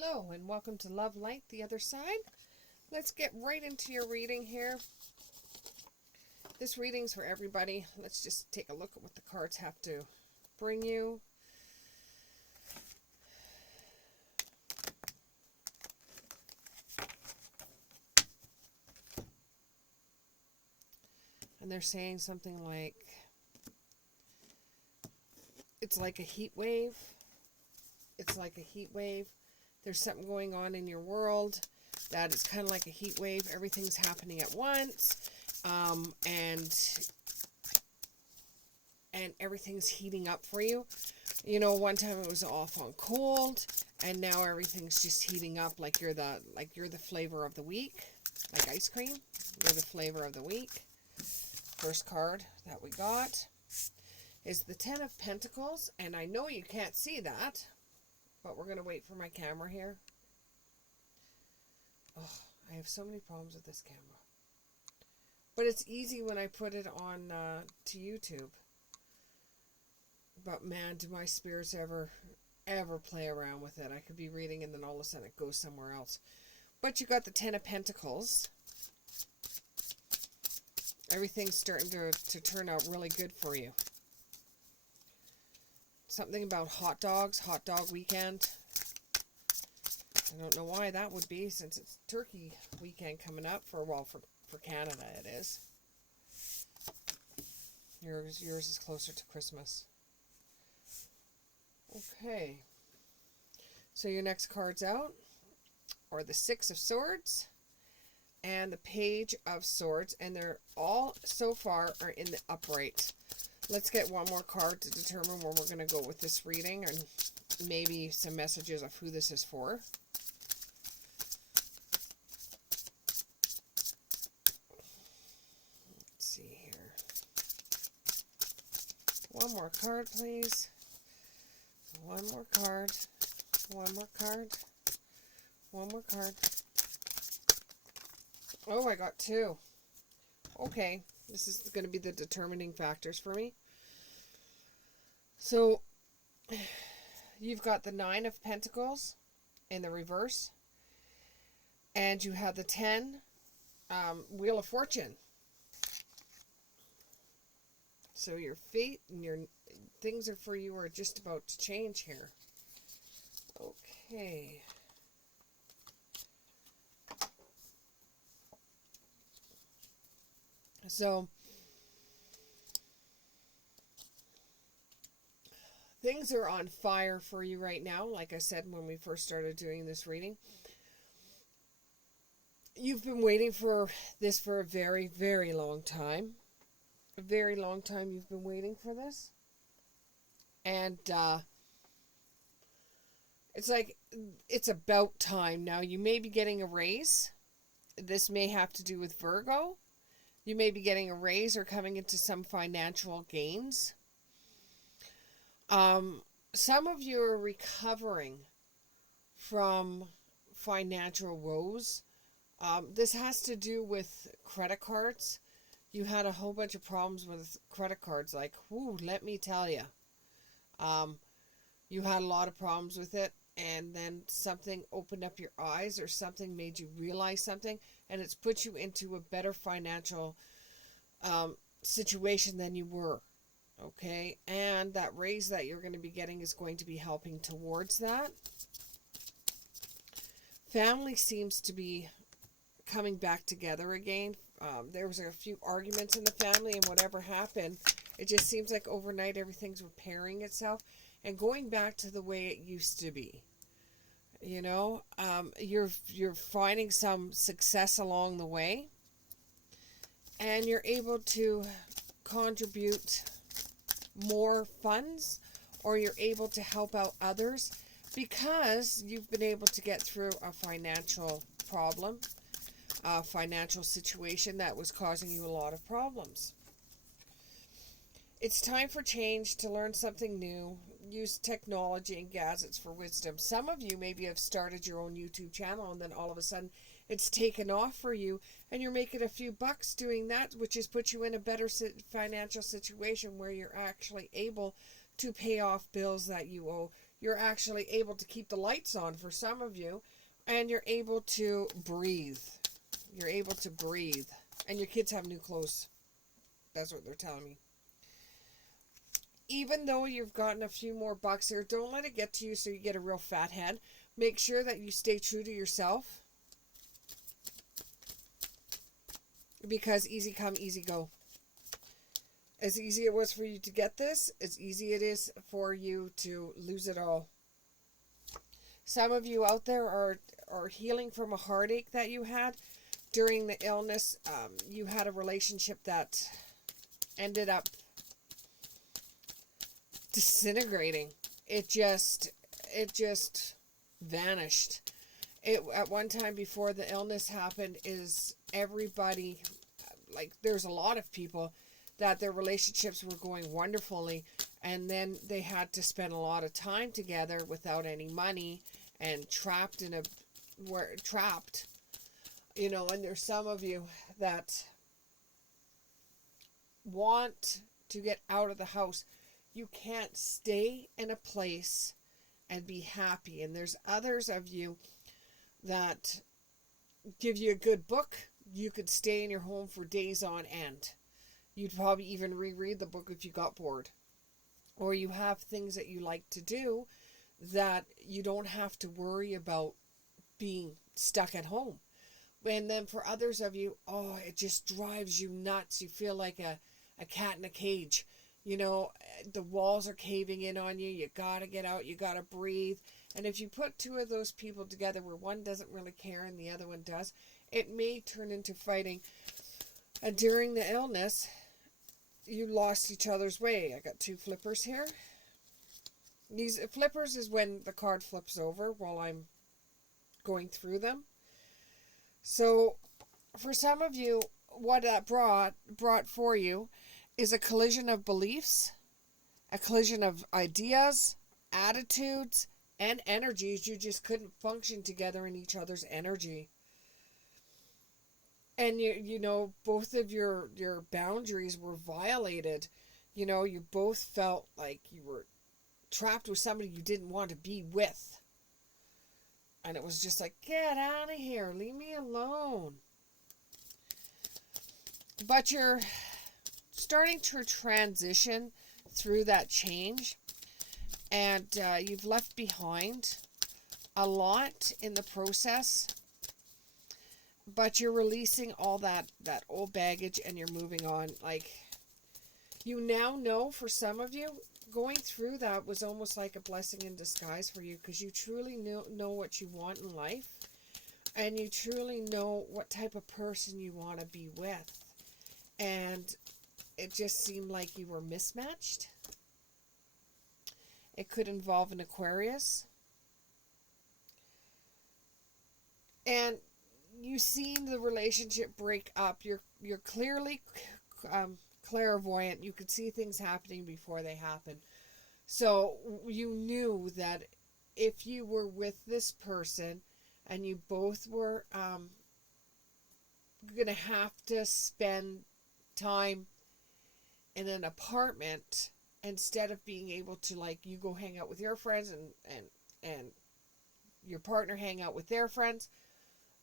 Hello and welcome to Love Light, the other side. Let's get right into your reading here. This reading's for everybody. Let's just take a look at what the cards have to bring you. And they're saying something like, it's like a heat wave. It's like a heat wave. There's something going on in your world that is kind of like a heat wave. Everything's happening at once. And everything's heating up for you. You know, one time it was off on cold, and now everything's just heating up like you're the flavor of the week, like ice cream. You're the flavor of the week. First card that we got is the Ten of Pentacles, and I know you can't see that, but we're going to wait for my camera here. Oh, I have so many problems with this camera. But it's easy when I put it on to YouTube. But man, do my spirits ever play around with it. I could be reading and then all of a sudden it goes somewhere else. But you got the Ten of Pentacles. Everything's starting to turn out really good for you. Something about hot dogs, hot dog weekend. I don't know why that would be, since it's turkey weekend coming up for Canada it is. Yours is closer to Christmas. Okay. So your next cards out are the Six of Swords and the Page of Swords, and they're all so far are in the upright. Let's get one more card to determine where we're going to go with this reading, and maybe some messages of who this is for. Let's see here. One more card, please. One more card. One more card. One more card. Oh, I got two. Okay. This is going to be the determining factors for me. So, you've got the Nine of Pentacles in the reverse. And you have the 10 Wheel of Fortune. So your fate and your things are for you are just about to change here. Okay. So things are on fire for you right now. Like I said when we first started doing this reading, you've been waiting for this for a very, very long time. A very long time you've been waiting for this. And it's like it's about time now. You may be getting a raise. This may have to do with Virgo. You may be getting a raise or coming into some financial gains. Some of you are recovering from financial woes. This has to do with credit cards. You had a whole bunch of problems with credit cards. Like, whoo, let me tell you. You had a lot of problems with it. And then something opened up your eyes, or something made you realize something, and it's put you into a better financial situation than you were. Okay? And that raise that you're going to be getting is going to be helping towards that. Family seems to be coming back together again. There was a few arguments in the family, and whatever happened, it just seems like overnight everything's repairing itself and going back to the way it used to be. You know, you're finding some success along the way, and you're able to contribute more funds, or you're able to help out others because you've been able to get through a financial problem, a financial situation that was causing you a lot of problems. It's time for change, to learn something new, use technology and gadgets for wisdom. Some of you maybe have started your own YouTube channel, and then all of a sudden it's taken off for you, and you're making a few bucks doing that, which has put you in a better financial situation where you're actually able to pay off bills that you owe. you're actually able to keep the lights on for some of you, and you're able to breathe. You're able to breathe. And your kids have new clothes. That's what they're telling me. Even though you've gotten a few more bucks here, don't let it get to you so you get a real fat head. Make sure that you stay true to yourself. Because easy come, easy go. As easy it was for you to get this, as easy it is for you to lose it all. Some of you out there are healing from a heartache that you had during the illness. You had a relationship that ended up disintegrating. It just vanished. It at one time before the illness happened is everybody, like there's a lot of people that their relationships were going wonderfully, and then they had to spend a lot of time together without any money and trapped, you know. And there's some of you that want to get out of the house. You can't stay in a place and be happy. And there's others of you that give you a good book. You could stay in your home for days on end. You'd probably even reread the book if you got bored. Or you have things that you like to do that you don't have to worry about being stuck at home. And then for others of you, oh, it just drives you nuts. You feel like a cat in a cage. You know, the walls are caving in on you. You got to get out. You got to breathe. And if you put two of those people together where one doesn't really care and the other one does, it may turn into fighting. And during the illness, you lost each other's way. I got two flippers here. These flippers is when the card flips over while I'm going through them. So for some of you, what that brought for you is a collision of beliefs, a collision of ideas, attitudes, and energies. You just couldn't function together in each other's energy. And you know, both of your boundaries were violated. You know, you both felt like you were trapped with somebody you didn't want to be with. And it was just like, get out of here, leave me alone. But you're starting to transition through that change, and you've left behind a lot in the process, but you're releasing all that old baggage and you're moving on. Like, you now know, for some of you, going through that was almost like a blessing in disguise for you, because you truly know what you want in life, and you truly know what type of person you want to be with. And it just seemed like you were mismatched. It could involve an Aquarius. And you seen the relationship break up. You're clearly clairvoyant. You could see things happening before they happen. So you knew that if you were with this person and you both were going to have to spend time in an apartment instead of being able to, like, you go hang out with your friends and your partner hang out with their friends,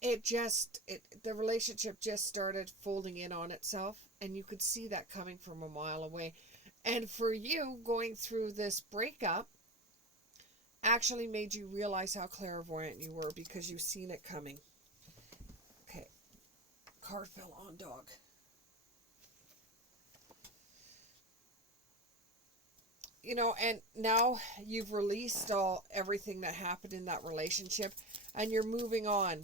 the relationship just started folding in on itself, and you could see that coming from a mile away. And for you, going through this breakup actually made you realize how clairvoyant you were, because you've seen it coming. Okay, card fell on, dog. You know, and now you've released everything that happened in that relationship, and you're moving on.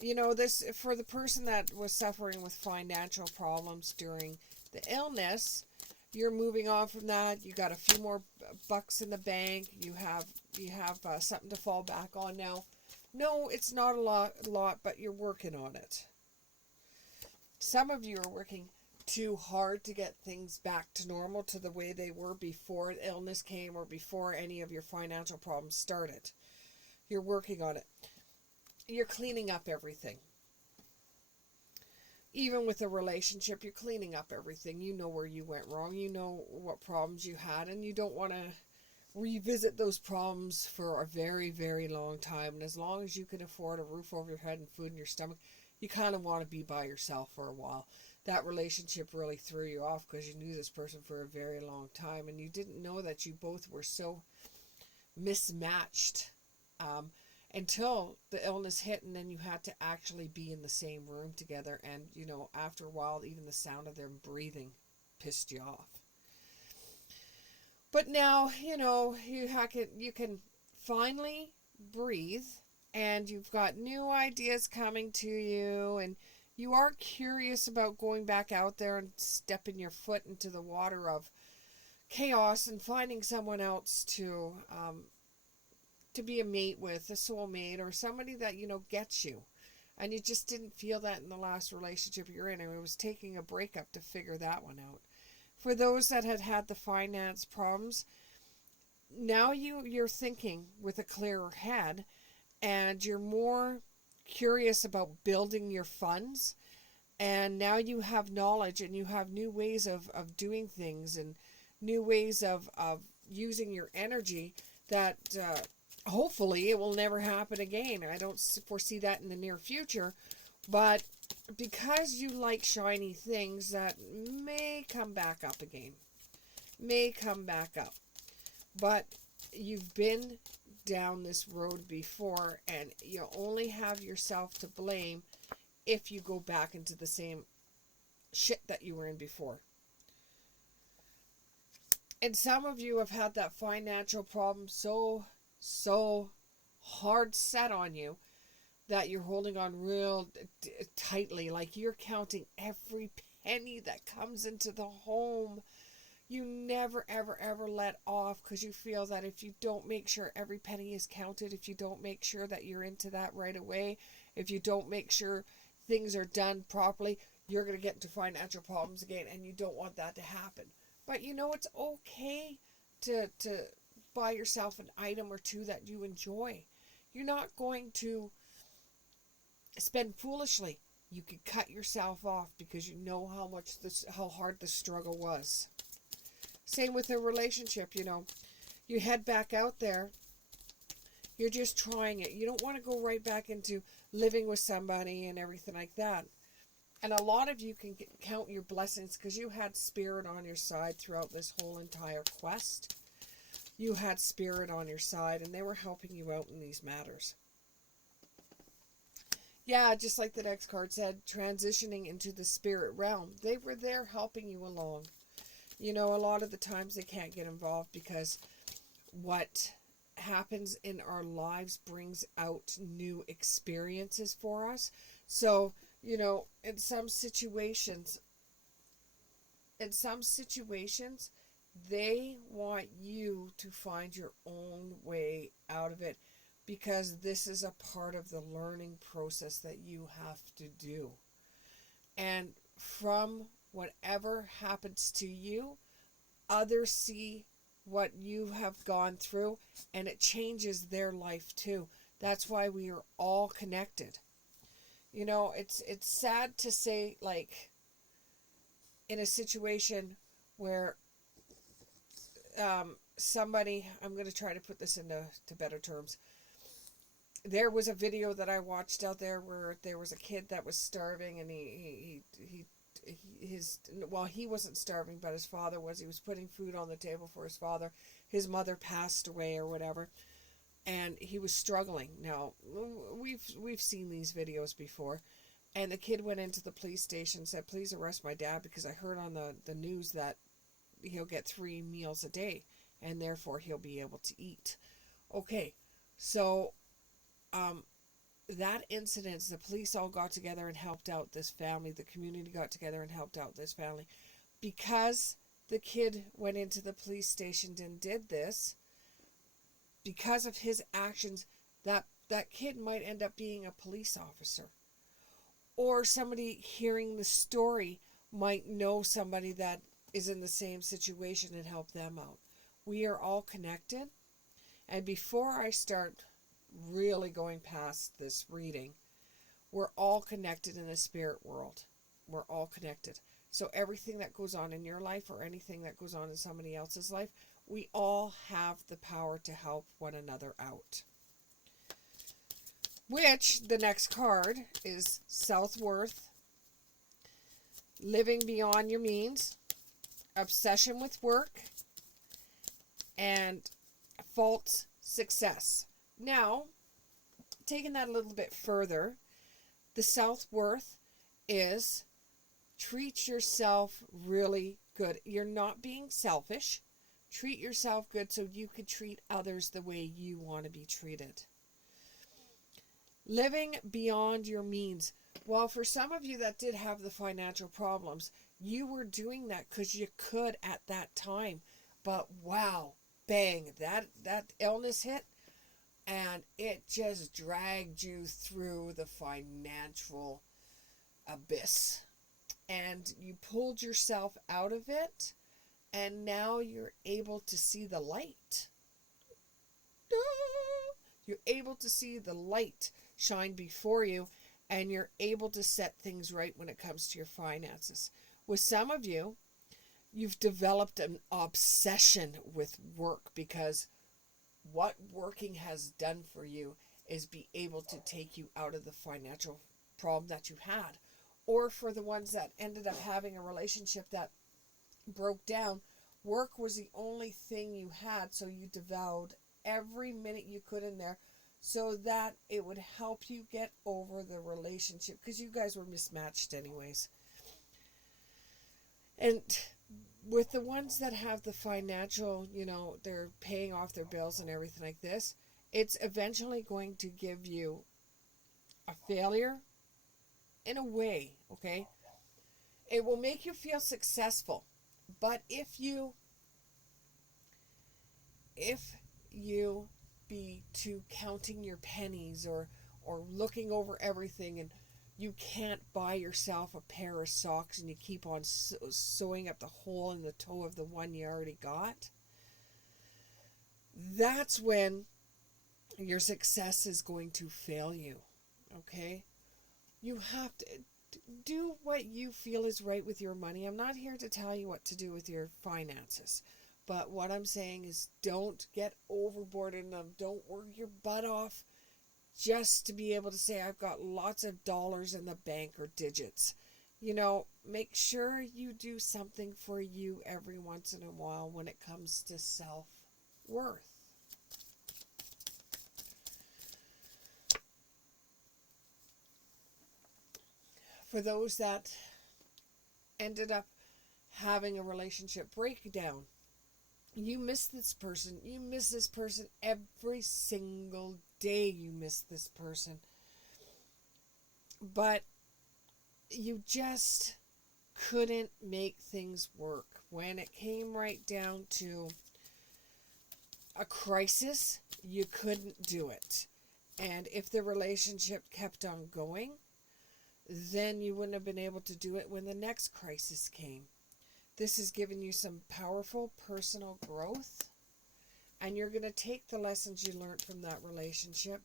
You know, this, for the person that was suffering with financial problems during the illness, you're moving on from that. You got a few more bucks in the bank. You have something to fall back on now. No, it's not a lot, but you're working on it. Some of you are working too hard to get things back to normal, to the way they were before the illness came or before any of your financial problems started. You're working on it. You're cleaning up everything. Even with a relationship, you're cleaning up everything. You know where you went wrong. You know what problems you had, and you don't want to revisit those problems for a very, very long time. And as long as you can afford a roof over your head and food in your stomach, you kind of want to be by yourself for a while. That relationship really threw you off because you knew this person for a very long time and you didn't know that you both were so mismatched until the illness hit, and then you had to actually be in the same room together. And, after a while, even the sound of them breathing pissed you off. But now, you can finally breathe, and you've got new ideas coming to you, and you are curious about going back out there and stepping your foot into the water of chaos and finding someone else to be a mate with, a soulmate, or somebody that, gets you. And you just didn't feel that in the last relationship you're in. And it was taking a breakup to figure that one out. For those that had the finance problems, now you're thinking with a clearer head, and you're more curious about building your funds. And now you have knowledge, and you have new ways of doing things, and new ways of using your energy that hopefully it will never happen again. I don't foresee that in the near future, but because you like shiny things, that may come back up again. May come back up. But you've been down this road before, and you only have yourself to blame if you go back into the same shit that you were in before. And some of you have had that financial problem so hard set on you that you're holding on real tightly, like you're counting every penny that comes into the home. You never, ever, ever let off, because you feel that if you don't make sure every penny is counted, if you don't make sure that you're into that right away, if you don't make sure things are done properly, you're going to get into financial problems again, and you don't want that to happen. But it's okay to buy yourself an item or two that you enjoy. You're not going to spend foolishly. You could cut yourself off because you know how hard the struggle was. Same with a relationship, you head back out there, you're just trying it. You don't want to go right back into living with somebody and everything like that. And a lot of you can count your blessings because you had spirit on your side throughout this whole entire quest. You had spirit on your side, and they were helping you out in these matters. Yeah, just like the next card said, transitioning into the spirit realm. They were there helping you along. A lot of the times they can't get involved because what happens in our lives brings out new experiences for us. So, in some situations, they want you to find your own way out of it, because this is a part of the learning process that you have to do. And from whatever happens to you, others see what you have gone through, and it changes their life too. That's why we are all connected. It's sad to say, like, in a situation where somebody, I'm going to try to put this into better terms. There was a video that I watched out there where there was a kid that was starving, and he wasn't starving, but his father was. He was putting food on the table for his father. His mother passed away or whatever, and he was struggling. Now, we've seen these videos before, and the kid went into the police station and said, "Please arrest my dad, because I heard on the news that he'll get 3 meals a day, and therefore he'll be able to eat." Okay, so that incident, the police all got together and helped out this family. The community got together and helped out this family. Because the kid went into the police station and did this, because of his actions, that kid might end up being a police officer. Or somebody hearing the story might know somebody that is in the same situation and help them out. We are all connected. And before I start really going past this reading, we're all connected in the spirit world. We're all connected. So everything that goes on in your life, or anything that goes on in somebody else's life, We all have the power to help one another out. Which, the next card is self-worth, living beyond your means, obsession with work, and false success. Now, taking that a little bit further, the self-worth is treat yourself really good. You're not being selfish. Treat yourself good so you can treat others the way you want to be treated. Living beyond your means. Well, for some of you that did have the financial problems, you were doing that because you could at that time. But wow, bang, that illness hit, and it just dragged you through the financial abyss. And you pulled yourself out of it, and now you're able to see the light. You're able to see the light shine before you, and you're able to set things right when it comes to your finances. With some of you, you've developed an obsession with work, because what working has done for you is be able to take you out of the financial problem that you had. Or for the ones that ended up having a relationship that broke down, work was the only thing you had, so you devoured every minute you could in there so that it would help you get over the relationship, because you guys were mismatched anyways. And with the ones that have the financial, they're paying off their bills and everything like this, it's eventually going to give you a failure in a way, okay? It will make you feel successful. But if you be to counting your pennies or looking over everything, and you can't buy yourself a pair of socks, and you keep on sewing up the hole in the toe of the one you already got, that's when your success is going to fail you, okay? You have to do what you feel is right with your money. I'm not here to tell you what to do with your finances. But what I'm saying is, don't get overboard in them. Don't work your butt off just to be able to say, I've got lots of dollars in the bank or digits. Make sure you do something for you every once in a while when it comes to self-worth. For those that ended up having a relationship breakdown, you miss this person. You miss this person every single day. You miss this person. But you just couldn't make things work. When it came right down to a crisis, you couldn't do it. And if the relationship kept on going, then you wouldn't have been able to do it when the next crisis came. This has given you some powerful personal growth, and you're going to take the lessons you learned from that relationship,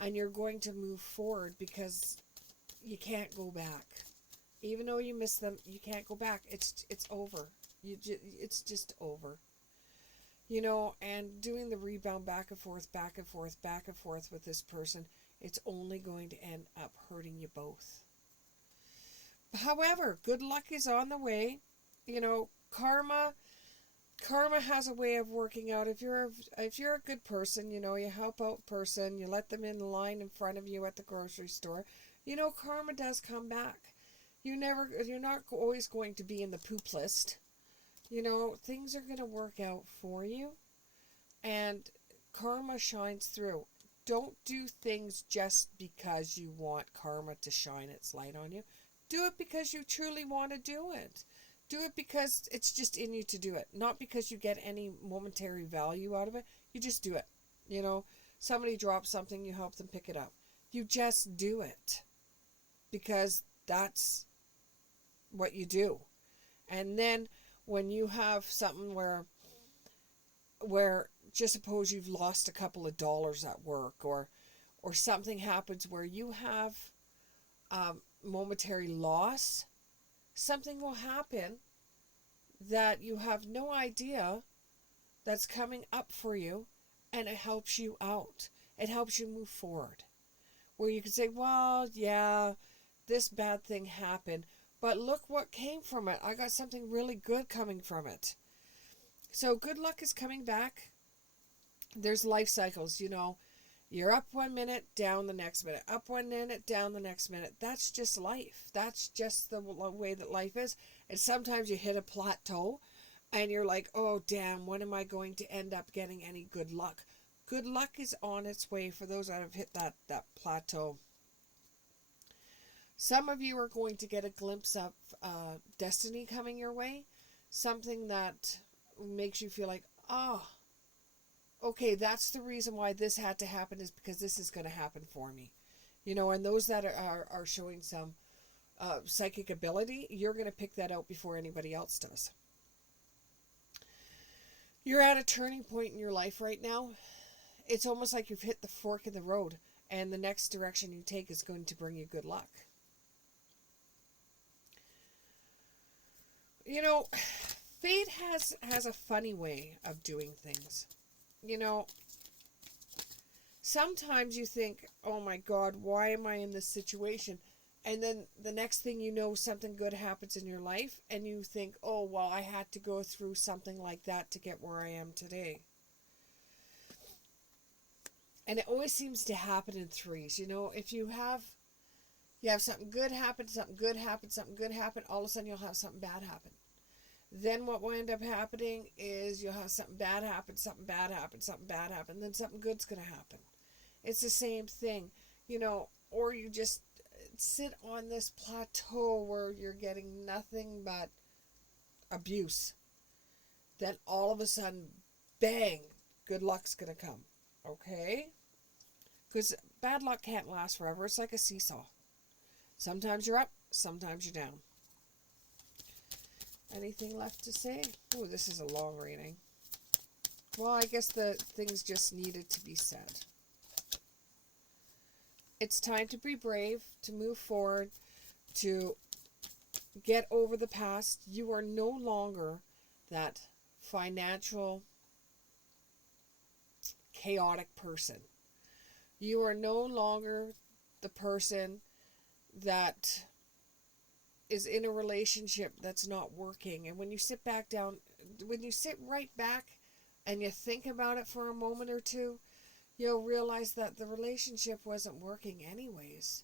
and you're going to move forward, because you can't go back. Even though you miss them, you can't go back. It's over. It's just over. And doing the rebound back and forth, back and forth, back and forth with this person, it's only going to end up hurting you both. However, good luck is on the way. Karma has a way of working out. If you're a good person, you help out a person, you let them in the line in front of you at the grocery store, karma does come back. You're not always going to be in the poop list. Things are going to work out for you, and karma shines through. Don't do things just because you want karma to shine its light on you. Do it because you truly want to do it. Do it because it's just in you to do it. Not because you get any momentary value out of it. You just do it. Somebody drops something, you help them pick it up. You just do it. Because that's what you do. And then when you have something where just suppose you've lost a couple of dollars at work, or something happens where you have momentary loss, something will happen that you have no idea that's coming up for you, and it helps you out. It helps you move forward. Where you can say, well, yeah, this bad thing happened, but look what came from it. I got something really good coming from it. So good luck is coming back. There's life cycles, You're up 1 minute, down the next minute. Up 1 minute, down the next minute. That's just life. That's just the way that life is. And sometimes you hit a plateau and you're like, oh, damn, when am I going to end up getting any good luck? Good luck is on its way for those that have hit that plateau. Some of you are going to get a glimpse of destiny coming your way. Something that makes you feel like, oh, okay, that's the reason why this had to happen, is because this is going to happen for me. And those that are showing some psychic ability, you're going to pick that out before anybody else does. You're at a turning point in your life right now. It's almost like you've hit the fork in the road, and the next direction you take is going to bring you good luck. Fate has a funny way of doing things. Sometimes you think, oh my God, why am I in this situation? And then the next thing you know, something good happens in your life, and you think, oh, well, I had to go through something like that to get where I am today. And it always seems to happen in threes. If you have something good happen, something good happen, something good happen, all of a sudden you'll have something bad happen. Then what will end up happening is you'll have something bad happen, something bad happen, something bad happen, then something good's going to happen. It's the same thing, or you just sit on this plateau where you're getting nothing but abuse. Then all of a sudden, bang, good luck's going to come. Okay? Because bad luck can't last forever. It's like a seesaw. Sometimes you're up, sometimes you're down. Anything left to say? Oh, this is a long reading. Well, I guess the things just needed to be said. It's time to be brave, to move forward, to get over the past. You are no longer that financial chaotic person. You are no longer the person that is in a relationship that's not working. And when you sit back down, when you sit right back and you think about it for a moment or two, you'll realize that the relationship wasn't working anyways.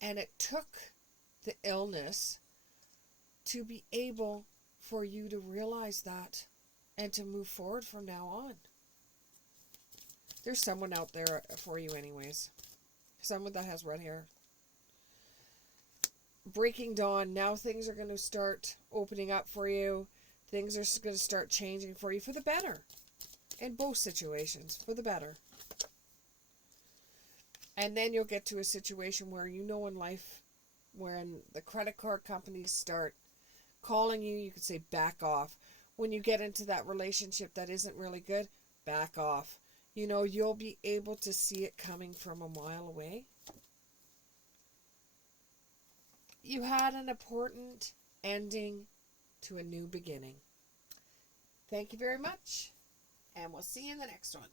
And it took the illness to be able for you to realize that and to move forward from now on. There's someone out there for you anyways. Someone that has red hair. Breaking dawn. Now things are going to start opening up for you. Things are going to start changing for you for the better. In both situations, for the better. And then you'll get to a situation where in life, when the credit card companies start calling you, you can say back off. When you get into that relationship that isn't really good, back off. You'll be able to see it coming from a mile away. You had an important ending to a new beginning. Thank you very much, and we'll see you in the next one.